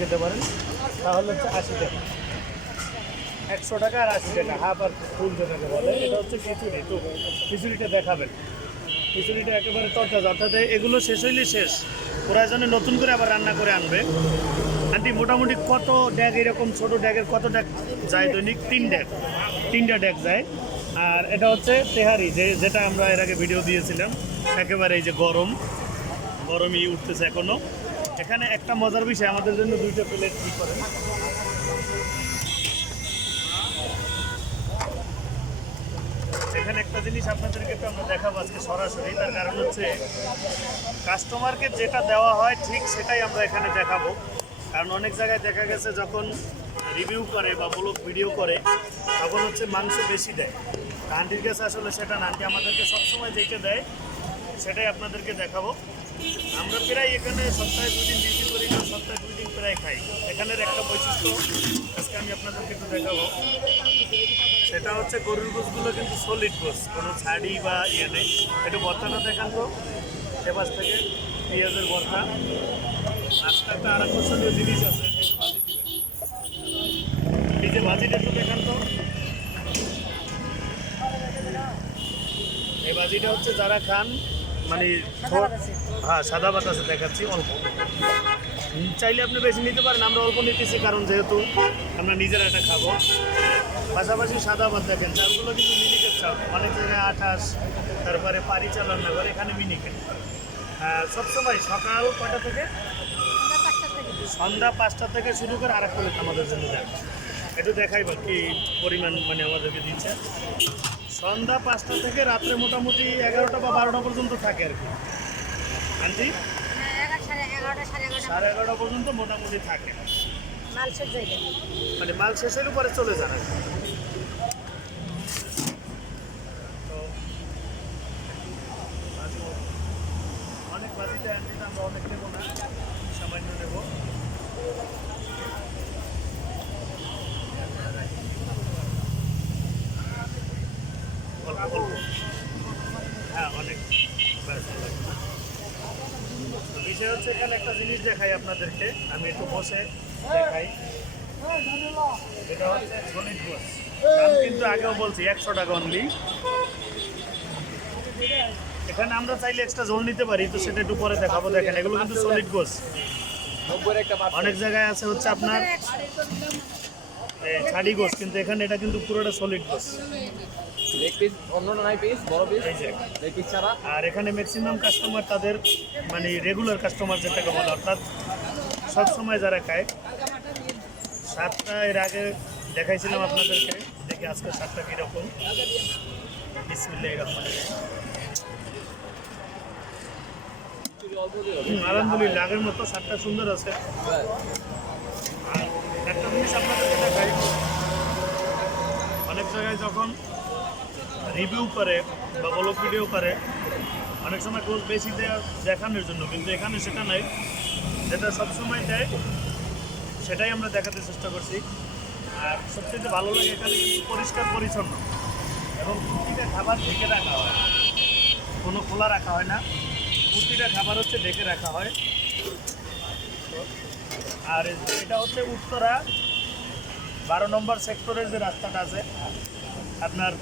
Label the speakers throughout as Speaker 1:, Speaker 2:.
Speaker 1: খেতে পারেন, তাহলে হচ্ছে আশি টাকা। একশো টাকা আর আশি টাকা, হাফ আর ফুল এটা হচ্ছে খিচুড়িটা দেখাবেন। একেবারে এগুলো শেষ হইলে শেষ। ওরা যেন নতুন করে আবার রান্না করে আনবে। আন্টি, মোটামুটি কত ড্যাগ এরকম, ছোট ড্যাগের কত ড্যাগ যায় দৈনিক? তিন ড্যাগ। তিনটা ড্যাগ যায়। আর এটা হচ্ছে তেহারি, যে যেটা আমরা এর আগে ভিডিও দিয়েছিলাম। একেবারে এই যে গরম, গরমই উঠতেছে এখনও। এখানে একটা মজার বিষয়, আমাদের জন্য দুইটা প্লেট কি করেন এখানে একটা জিনিস আপনাদেরকে তো আমরা দেখাবো আজকে সরাসরি, তার কারণ হচ্ছে কাস্টমারকে যেটা দেওয়া হয় ঠিক সেটাই আমরা এখানে দেখাবো। কারণ অনেক জায়গায় দেখা গেছে যখন রিভিউ করে বা ব্লগ ভিডিও করে, তখন হচ্ছে মাংস বেশি দেয়। আন্টির কাছে আসলে সেটা না আন্টি আমাদেরকে সবসময় যেটা দেয়, সেটাই আপনাদেরকে দেখাবো। আমরা প্রায় এখানে সপ্তাহে দুদিন ডিউটি করি না, সপ্তাহে দুই দিন প্রায় খাই। এখানের একটা বৈশিষ্ট্য, আজকে আমি আপনাদেরকে একটু দেখাবো। সেটা হচ্ছে গরুর গোসগুলো কিন্তু সলিড গোস কোনো ছাড়ি বা ইয়ে নেই। একটু ভর্তাটা দেখান তো থেকে পেঁয়াজের বর্তা। আজকে একটা আর আকর্ষণীয় জিনিস আছে এই যে ভাজিটা একটু দেখান তো। এই ভাজিটা হচ্ছে যারা খান মানে হ্যাঁ সাদা বাতাসে দেখাচ্ছি, অল্প। চাইলে আপনি বেশি নিতে পারেন, আমরা অল্প নিতেছি, কারণ যেহেতু আমরা নিজেরা এটা খাব। পাশাপাশি সাদা ভাত দেখেন, চালগুলো কিন্তু মিনিকেট চাল। অনেক জায়গায় আঠাশ, তারপরে পারি চাল রান্না করে, এখানে মিনিকেট সবসময় সকাল কটা থেকে? সন্ধ্যা পাঁচটা থেকে শুরু করে আর এক প্লেট আমাদের জন্য দেন। একটু দেখাই বা কি পরিমাণ মানে আমাদেরকে দিচ্ছে। সন্ধ্যা পাঁচটা থেকে রাত্রে মোটামুটি এগারোটা বা বারোটা পর্যন্ত থাকে আর কি। আন্টি? সাড়ে এগারোটা পর্যন্ত মোটামুটি থাকে। মানে মাল শেষের উপরে চলে যান আর কি। তো বাজি- অনেক বাজিতে আনটিতে আমরা অনেক নেব না সামান্য নেব অল্প অল্প অনেক ব্যাস। বিষয় হচ্ছে এখানে একটা জিনিস দেখাই আপনাদেরকে আমি একটু বসে দেখাই। এটা হচ্ছে গণিত গোস দাম কিন্তু আগেও বলছি একশো টাকা অনলি এখানে আমরা চাইলে এক্সট্রা জল নিতে পারি তো সেটা একটু পরে দেখাবো। দেখেন এগুলো কিন্তু সলিড গোস অনেক জায়গায় আছে হচ্ছে আপনার ছাড়ি গোস কিন্তু এখানে এটা কিন্তু পুরোটা সলিড গোস।
Speaker 2: লেগ পিস অন্য নাই পিস বড় পিস লেগ পিস ছাড়া?
Speaker 1: আর এখানে ম্যাক্সিমাম কাস্টমার তাদের মানে রেগুলার কাস্টমার যেটাকে বলে অর্থাৎ সব সময় যারা খায় সাতটা এর আগে দেখাইছিলাম আপনাদেরকে দেখি আজকে সাতটা কীরকম।
Speaker 2: অল্প দিল
Speaker 1: আলহামদুলিল্লাহ আগের মতো সাতটা সুন্দর আছে। জায়গায় যখন রিভিউ করে বা ব্লগ ভিডিও করে, অনেক সময় ডোজ বেশি দেওয়া দেখানোর জন্য, কিন্তু এখানে সেটা নাই। যেটা সবসময় দেয়, সেটাই আমরা দেখাতে চেষ্টা করছি। আর সবচেয়ে ভালো লাগে এখানে পরিষ্কার পরিচ্ছন্ন। এবং প্রতিটা খাবার ঢেকে রাখা হয়। কোনো খোলা রাখা হয় না। প্রতিটা খাবার হচ্ছে ঢেকে রাখা হয়। আর এটা হচ্ছে উত্তরা বারো নম্বর সেক্টরের যে রাস্তাটা আছে আপনার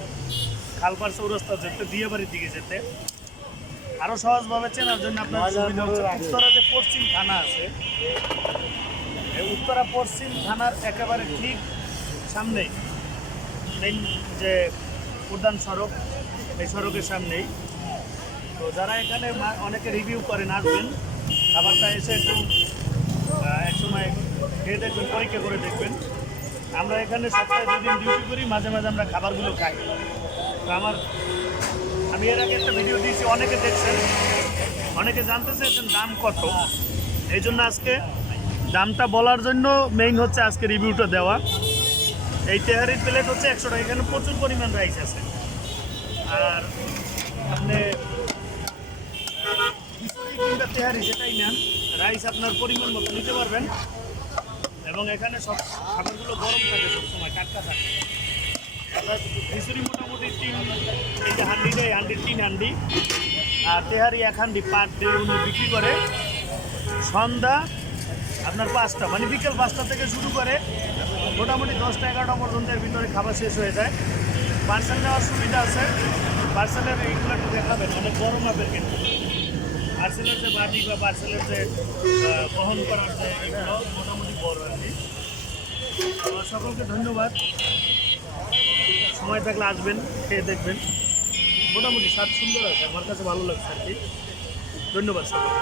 Speaker 1: খালপার চৌরাস্তা যেতে দিয়ে বাড়ির দিকে যেতে আরও সহজভাবে চেনার জন্য আপনার সুবিধা উত্তরা যে পশ্চিম থানা আছে এই উত্তরা পশ্চিম থানার একেবারে ঠিক সামনেই মেইন যে উদ্যান সড়ক এই সড়কের সামনেই। তো যারা এখানে অনেকে রিভিউ করেন আসবেন খাবারটা এসে একটু আহ, এক সময় খেয়ে দেখবেন পরীক্ষা করে দেখবেন। আমরা এখানে সপ্তাহে দুদিন ডিউটি করি, মাঝে মাঝে আমরা খাবারগুলো খাই। তো আমার আমি এর আগে একটা ভিডিও দিয়েছি, অনেকে দেখছেন। অনেকে জানতে চেয়েছেন দাম কত। এই জন্য আজকে দামটা বলার জন্য মেইন হচ্ছে আজকে রিভিউটা দেওয়া। এই তেহারির প্লেট হচ্ছে একশো টাকা, এখানে প্রচুর পরিমাণ রাইস আছে। আর আপনি তেহারি যেটাই নেন রাইস আপনার পরিমাণ মতো নিতে পারবেন। এবং এখানে সব খাবারগুলো গরম থাকে সবসময়, টাটকা থাকে। খিচুড়ি মোটামুটি তিন, এই যে হান্ডিটা এই হান্ডির তিন হান্ডি। আর তেহারি এক হান্ডি পার ডে বিক্রি করে। সন্ধ্যা আপনার পাঁচটা মানে বিকেল পাঁচটা থেকে শুরু করে মোটামুটি দশটা এগারোটা পর্যন্ত এর ভিতরে খাবার শেষ হয়ে যায়। পার্সেল নেওয়ার সুবিধা আছে। পার্সেলের এইগুলো একটু দেখাবেন মানে বড় মাপের কিন্তু পার্সেলের যে বাটি বা পার্সেলের যে বহন করার যে এগুলো মোটামুটি বড় আর কি সকলকে ধন্যবাদ। সময় থাকলে আসবেন, খেয়ে দেখবেন। মোটামুটি স্বাদ সুন্দর আছে, আমার কাছে ভালো লাগছে আর কি। ধন্যবাদ সকলকে।